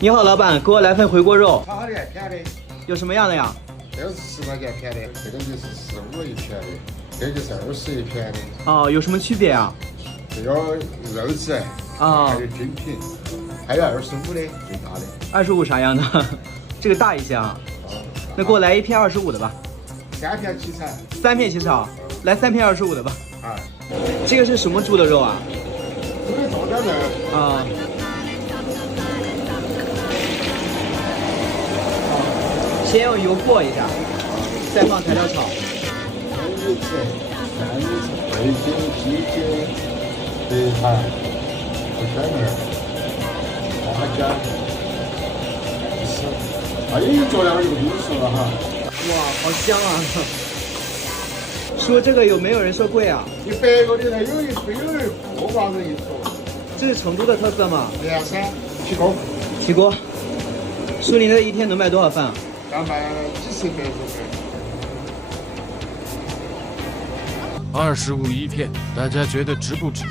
你好，老板，给我来份回锅肉。好的，片的，有什么样的呀？这个是10块钱片的，这个就是15一片的，这个就是20一片的。哦，有什么区别啊？这个肉质啊，还有精品，还有25的最大的。25啥样的？这个大一些啊。那给我来一片25的吧。 3片起炒。3片起炒，来3片25的吧。啊，这个是什么猪的肉啊？猪的做点肉。啊。先用油过一下，再放材料炒。3鱼翅、3鱼翅、味精、鸡精、白糖、胡椒面、花椒、是。哎，做两个就不用说了哈。哇，好香啊！叔，这个有没有人说贵啊100个里头有一个把人一说。这是成都的特色吗？凉山皮锅。皮锅。叔，您这一天能卖多少份啊？要卖几十个左右。25一片，大家觉得值不值？